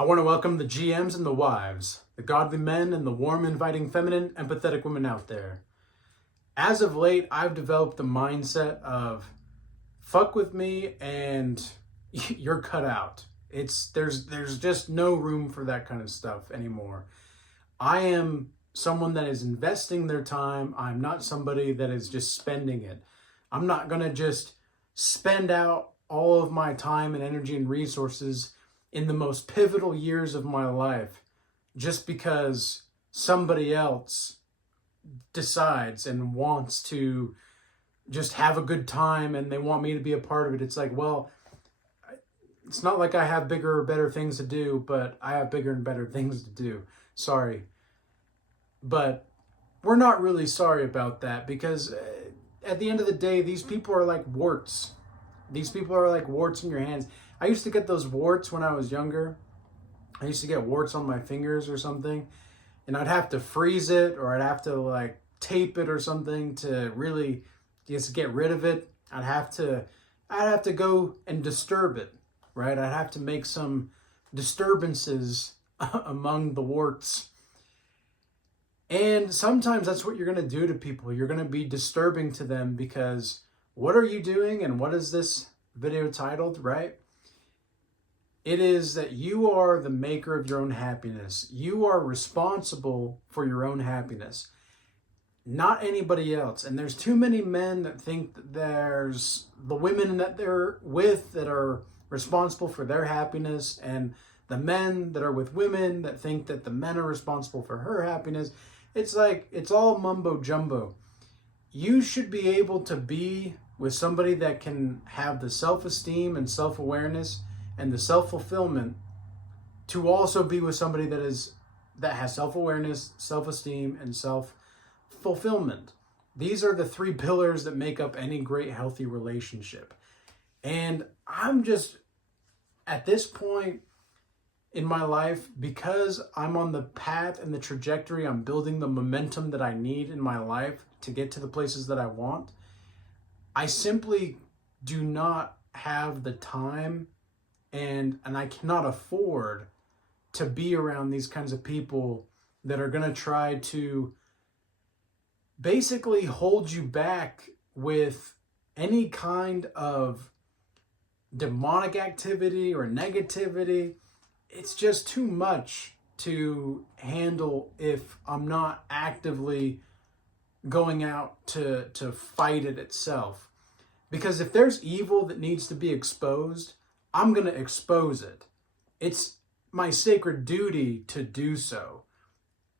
I want to welcome the GMs and the wives, the godly men and the warm, inviting, feminine, empathetic women out there. As of late, I've developed the mindset of fuck with me and you're cut out. There's just no room for that kind of stuff anymore. I am someone that is investing their time. I'm not somebody that is just spending it. I'm not going to just spend out all of my time and energy and resources in the most pivotal years of my life just because somebody else decides and wants to just have a good time and they want me to be a part of it. It's like, well, it's not like I have bigger or better things to do, but I have bigger and better things to do. Sorry. But we're not really sorry about that because at the end of the day, these people are like warts. These people are like warts in your hands. I used to get those warts when I was younger. I used to get warts on my fingers or something, and I'd have to freeze it or I'd have to like tape it or something to really just get rid of it. I'd have to go and disturb it, right? I'd have to make some disturbances among the warts. And sometimes that's what you're going to do to people. You're going to be disturbing to them because what are you doing and what is this video titled, right? It is that you are the maker of your own happiness. You are responsible for your own happiness, not anybody else. And there's too many men that think that there's the women that they're with that are responsible for their happiness, and the men that are with women that think that the men are responsible for her happiness. It's like, it's all mumbo jumbo. You should be able to be with somebody that can have the self-esteem and self-awareness and the self-fulfillment to also be with somebody that has self-awareness, self-esteem, and self-fulfillment. These are the three pillars that make up any great healthy relationship. And I'm just at this point in my life, because I'm on the path and the trajectory, I'm building the momentum that I need in my life to get to the places that I want. I simply do not have the time and I cannot afford to be around these kinds of people that are going to try to basically hold you back with any kind of demonic activity or negativity. It's just too much to handle if I'm not actively going out to fight it itself. Because if there's evil that needs to be exposed, I'm going to expose it. It's my sacred duty to do so.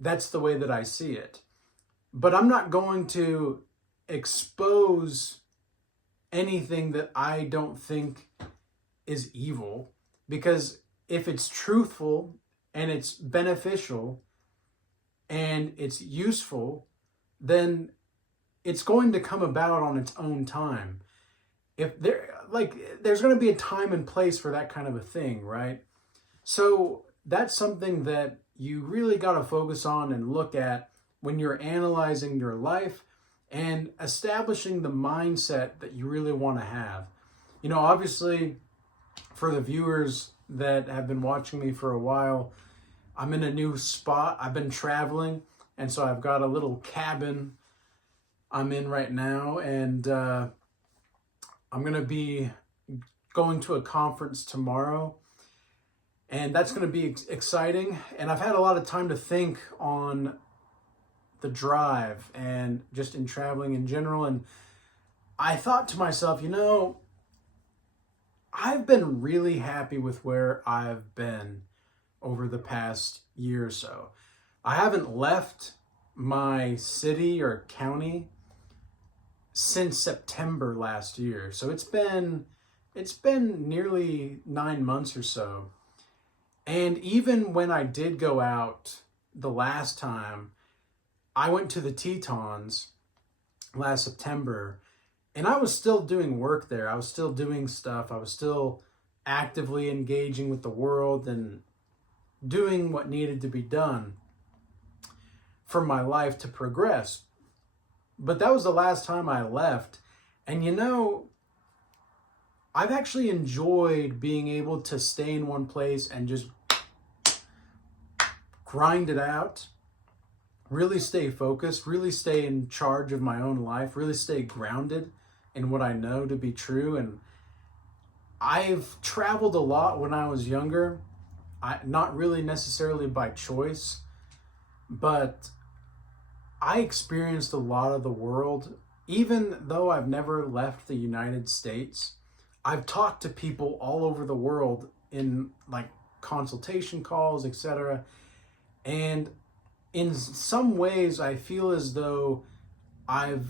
That's the way that I see it. But I'm not going to expose anything that I don't think is evil, because if it's truthful and it's beneficial and it's useful, then it's going to come about on its own time. There's going to be a time and place for that kind of a thing, right? So that's something that you really got to focus on and look at when you're analyzing your life and establishing the mindset that you really want to have. You know, obviously, for the viewers that have been watching me for a while, I'm in a new spot. I've been traveling, and so I've got a little cabin I'm in right now, and I'm going to be going to a conference tomorrow, and that's going to be exciting. And I've had a lot of time to think on the drive and just in traveling in general. And I thought to myself, you know, I've been really happy with where I've been over the past year or so. I haven't left my city or county since September last year. So it's been nearly 9 months or so. And even when I did go out the last time, I went to the Tetons last September, and I was still doing work there. I was still doing stuff. I was still actively engaging with the world and doing what needed to be done for my life to progress. But that was the last time I left. And you know, I've actually enjoyed being able to stay in one place and just grind it out, really stay focused, really stay in charge of my own life, really stay grounded in what I know to be true. And I've traveled a lot when I was younger, not really necessarily by choice, but I experienced a lot of the world. Even though I've never left the United States, I've talked to people all over the world in like consultation calls, etc. And in some ways, I feel as though I've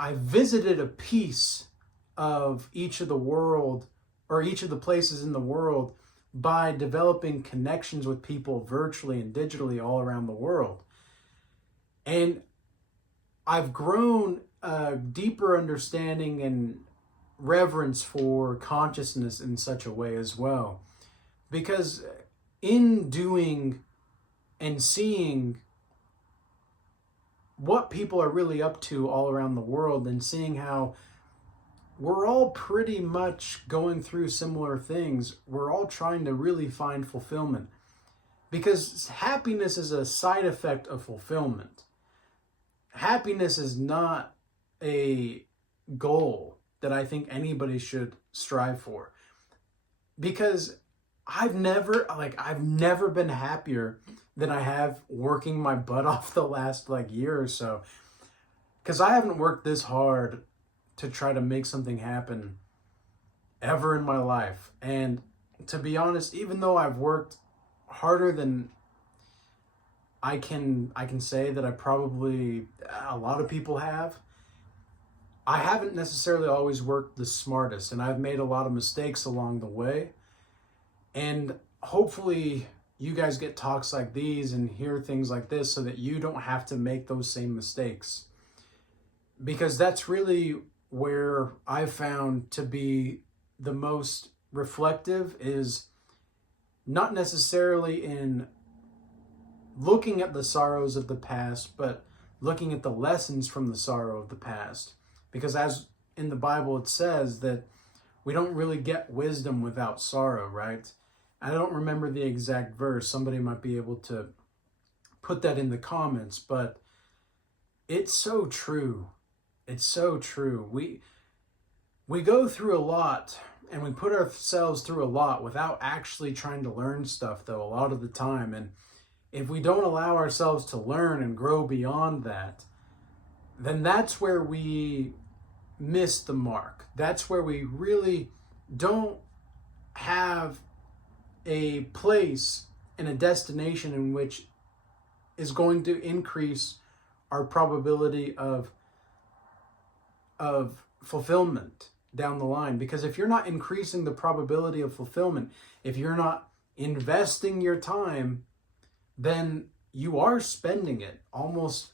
visited a piece of each of the world, or each of the places in the world, by developing connections with people virtually and digitally all around the world. And I've grown a deeper understanding and reverence for consciousness in such a way as well. Because in doing and seeing what people are really up to all around the world, and seeing how we're all pretty much going through similar things, we're all trying to really find fulfillment. Because happiness is a side effect of fulfillment. Happiness is not a goal that I think anybody should strive for. Because I've never been happier than I have working my butt off the last year or so. Because I haven't worked this hard to try to make something happen ever in my life. And to be honest, even though I've worked harder than I can say that a lot of people have, I haven't necessarily always worked the smartest, and I've made a lot of mistakes along the way. And hopefully you guys get talks like these and hear things like this so that you don't have to make those same mistakes. Because that's really where I've found to be the most reflective, is not necessarily in looking at the sorrows of the past, but looking at the lessons from the sorrow of the past. Because as in the Bible, it says that we don't really get wisdom without sorrow, right? I don't remember the exact verse. Somebody might be able to put that in the comments, but it's so true. It's so true. We go through a lot, and we put ourselves through a lot without actually trying to learn stuff, though, a lot of the time. And if we don't allow ourselves to learn and grow beyond that, then that's where we miss the mark. That's where we really don't have a place and a destination in which is going to increase our probability of fulfillment down the line. Because if you're not increasing the probability of fulfillment, if you're not investing your time, then you are spending it almost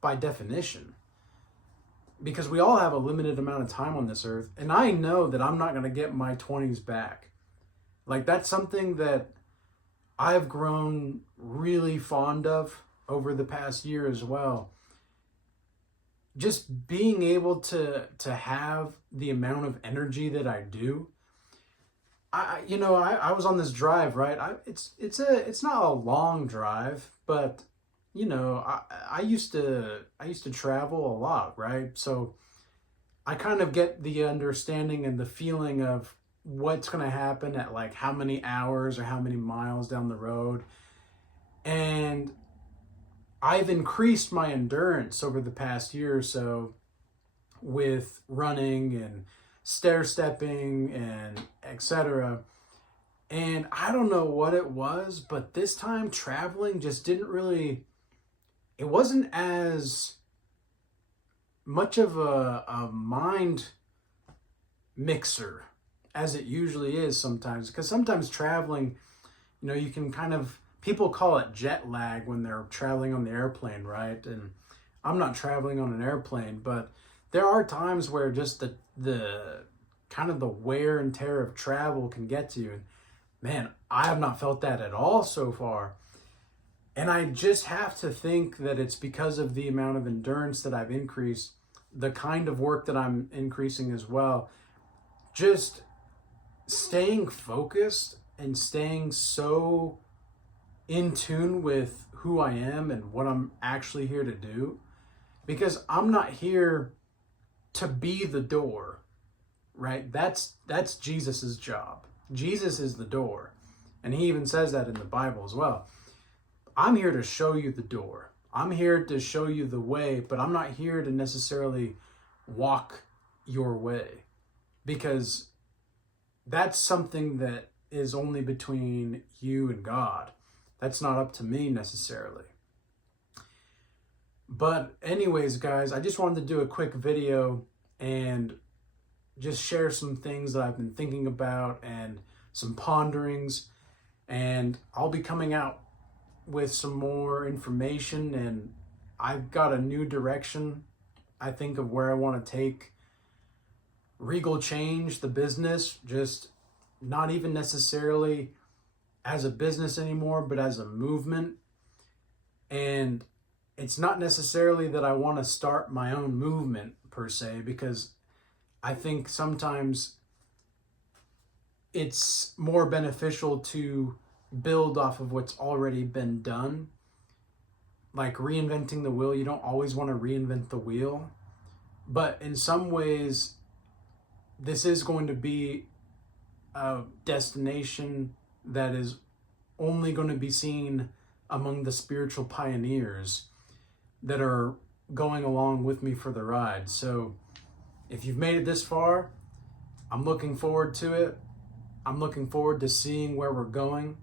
by definition. Because we all have a limited amount of time on this earth. And I know that I'm not going to get my 20s back. That's something that I've grown really fond of over the past year as well. Just being able to have the amount of energy that I do. I was on this drive, right? It's not a long drive, but I used to travel a lot, right? So I kind of get the understanding and the feeling of what's going to happen at how many hours or how many miles down the road. And I've increased my endurance over the past year or so with running and stair stepping and etc. And I don't know what it was, but this time traveling just it wasn't as much of a mind mixer as it usually is sometimes. Because sometimes traveling, you can people call it jet lag when they're traveling on the airplane, right? And I'm not traveling on an airplane, but there are times where just the kind of the wear and tear of travel can get to you. And man, I have not felt that at all so far. And I just have to think that it's because of the amount of endurance that I've increased, the kind of work that I'm increasing as well. Just staying focused and staying so in tune with who I am and what I'm actually here to do, because I'm not here to be the door, right? That's Jesus's job. Jesus is the door. And he even says that in the Bible as well. I'm here to show you the door. I'm here to show you the way, but I'm not here to necessarily walk your way, because that's something that is only between you and God. That's not up to me necessarily. But anyways, guys, I just wanted to do a quick video and just share some things that I've been thinking about and some ponderings. And I'll be coming out with some more information, and I've got a new direction, I think, of where I want to take Regal Change, the business, just not even necessarily as a business anymore, but as a movement. And it's not necessarily that I want to start my own movement per se, because I think sometimes it's more beneficial to build off of what's already been done. Like reinventing the wheel, you don't always want to reinvent the wheel. But in some ways, this is going to be a destination that is only going to be seen among the spiritual pioneers that are going along with me for the ride. So if you've made it this far, I'm looking forward to it. I'm looking forward to seeing where we're going,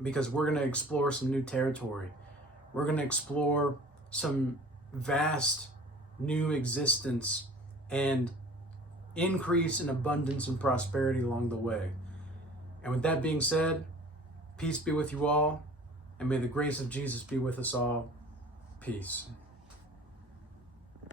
because we're going to explore some new territory. We're going to explore some vast new existence and increase in abundance and prosperity along the way. And with that being said, peace be with you all, and may the grace of Jesus be with us all. Peace.